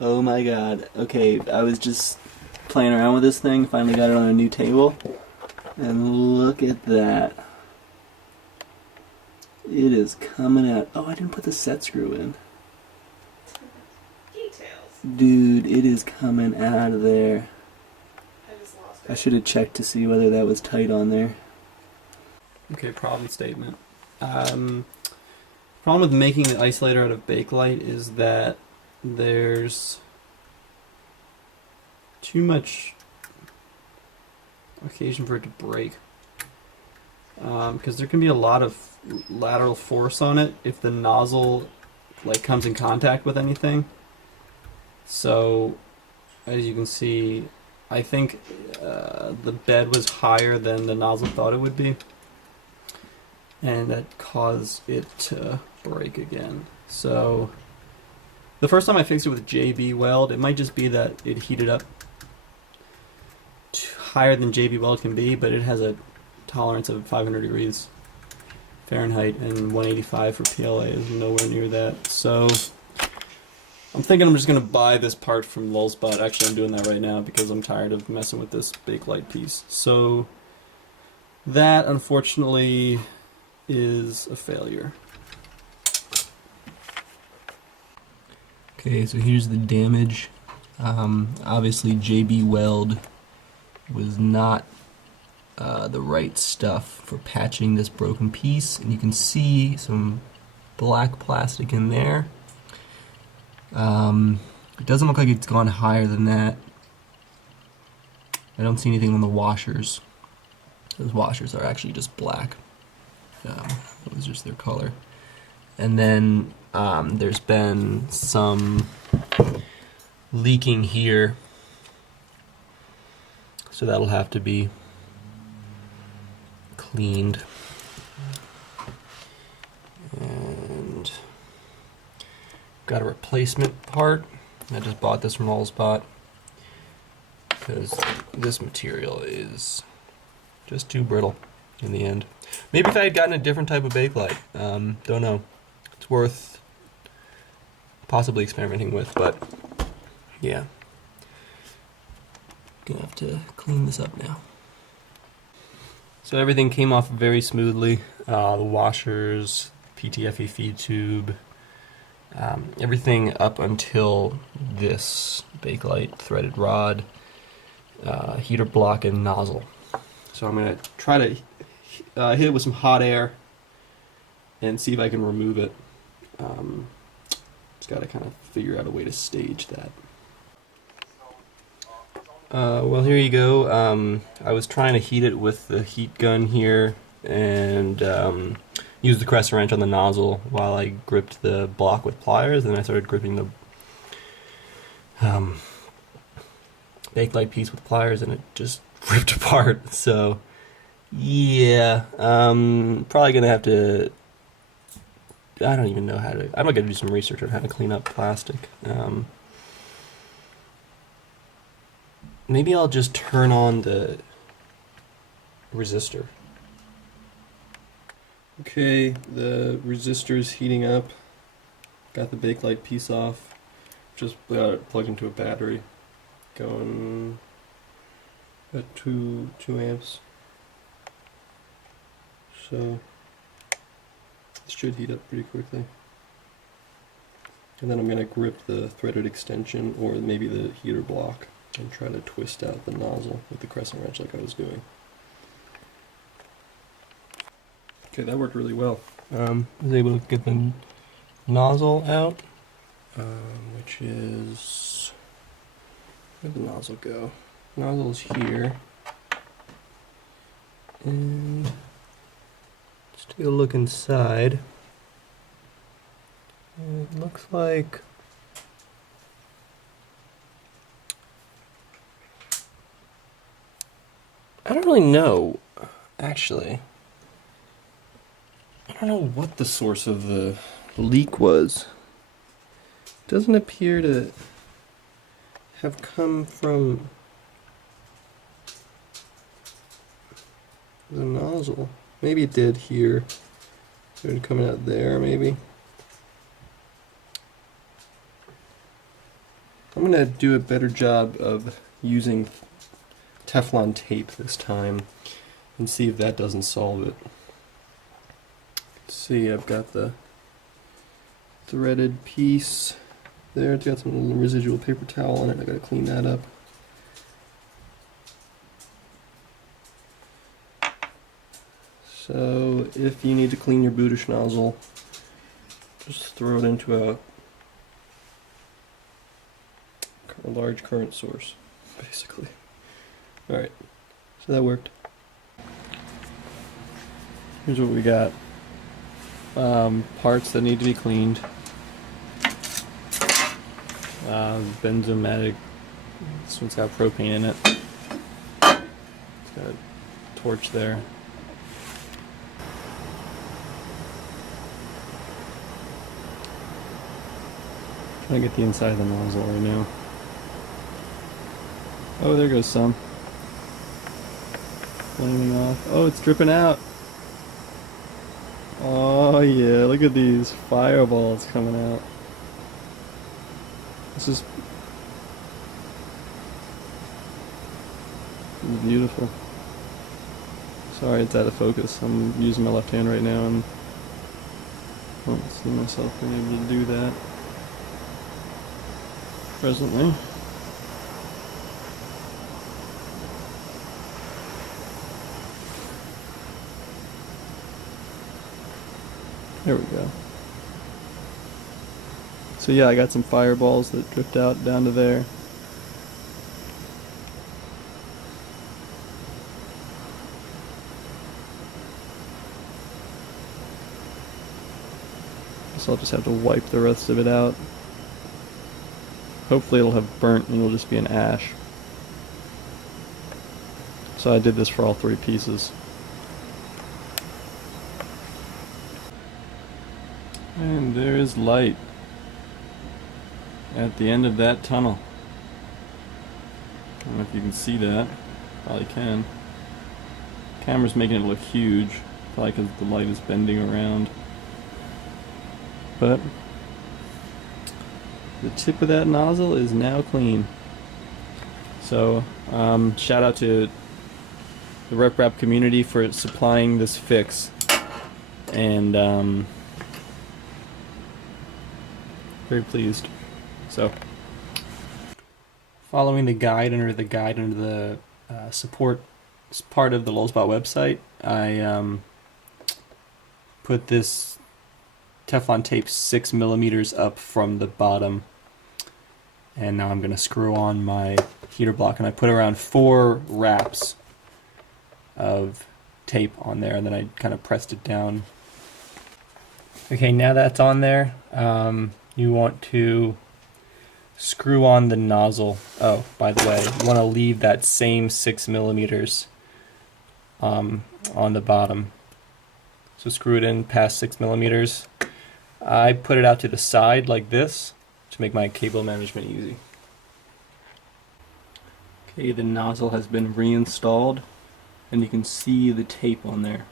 Oh my god. Okay, I was just playing around with this thing, finally got it on a new table, and look at that. It is coming out. Oh, I didn't put the set screw in. Details. Dude, it is coming out of there. I just lost it. I should have checked to see whether that was tight on there. Okay, problem statement. Problem with making the isolator out of bakelite is that there's too much occasion for it to break. Because there can be a lot of lateral force on it if the nozzle comes in contact with anything. So, as you can see, I think the bed was higher than the nozzle thought it would be, and that caused it to break again. So, the first time I fixed it with JB Weld, it might just be that it heated up higher than JB Weld can be, but it has a tolerance of 500 degrees Fahrenheit, and 185 for PLA is nowhere near that. So I'm thinking I'm just going to buy this part from Lulzbot. Actually, I'm doing that right now because I'm tired of messing with this bakelite piece. So that, unfortunately, is a failure. Okay, so here's the damage. Obviously, JB Weld was not the right stuff for patching this broken piece, and you can see some black plastic in there. It doesn't look like it's gone higher than that. I don't see anything on the washers. Those washers are actually just black. That was just their color. And then there's been some leaking here, so that'll have to be cleaned. And got a replacement part. I just bought this from Allspot because this material is just too brittle in the end. Maybe if I had gotten a different type of bakelite, don't know. It's worth possibly experimenting with, but yeah. Gonna have to clean this up now. So everything came off very smoothly. The washers, PTFE feed tube, everything up until this bakelite threaded rod, heater block, and nozzle. So I'm going to try to hit it with some hot air and see if I can remove it. Just got to kind of figure out a way to stage that. Well, here you go. I was trying to heat it with the heat gun here and used the crescent wrench on the nozzle while I gripped the block with pliers, and then I started gripping the bakelite piece with pliers, and it just ripped apart. So yeah, probably gonna have to, I don't even know how to, I'm gonna do some research on how to clean up plastic. Maybe I'll just turn on the resistor. Okay, the resistor is heating up. Got the bakelite piece off. Just got it plugged into a battery. Going at 2 amps. So this should heat up pretty quickly. And then I'm going to grip the threaded extension or maybe the heater block and try to twist out the nozzle with the crescent wrench like I was doing. Okay, that worked really well. I was able to get the nozzle out, which is, where'd the nozzle go? Nozzle's here. And let's take a look inside. And it looks like I don't really know, actually. I don't know what the source of the leak was. It doesn't appear to have come from the nozzle. Maybe it did here. Started coming out there, maybe. I'm going to do a better job of using Teflon tape this time and see if that doesn't solve it. Let's see, I've got the threaded piece there. It's got some residual paper towel on it. I got to clean that up. So if you need to clean your Budaschnozzle, just throw it into a large current source, basically. Alright, so that worked. Here's what we got. Parts that need to be cleaned. Benzomatic. This one's got propane in it. It's got a torch there. Trying to get the inside of the nozzle right now. Oh, there goes some. Flaming off. Oh, it's dripping out. Oh yeah, look at these fireballs coming out. This is beautiful. Sorry, it's out of focus. I'm using my left hand right now and I don't see myself being able to do that presently. There we go. So yeah, I got some fireballs that dripped out down to there. So I'll just have to wipe the rest of it out. Hopefully it'll have burnt and it'll just be an ash. So I did this for all three pieces. And there is light at the end of that tunnel. I don't know if you can see that. Probably can. Camera's making it look huge, probably because the light is bending around. But the tip of that nozzle is now clean. So shout out to the RepRap community for supplying this fix. And very pleased. So, following the guide under the support part of the Lulzbot website, I put this Teflon tape 6mm up from the bottom, and now I'm going to screw on my heater block, and I put around 4 wraps of tape on there, and then I kind of pressed it down. Okay, now that's on there. You want to screw on the nozzle. Oh, by the way, you want to leave that same 6mm on the bottom. So screw it in past 6mm. I put it out to the side like this to make my cable management easy. Okay, the nozzle has been reinstalled and you can see the tape on there.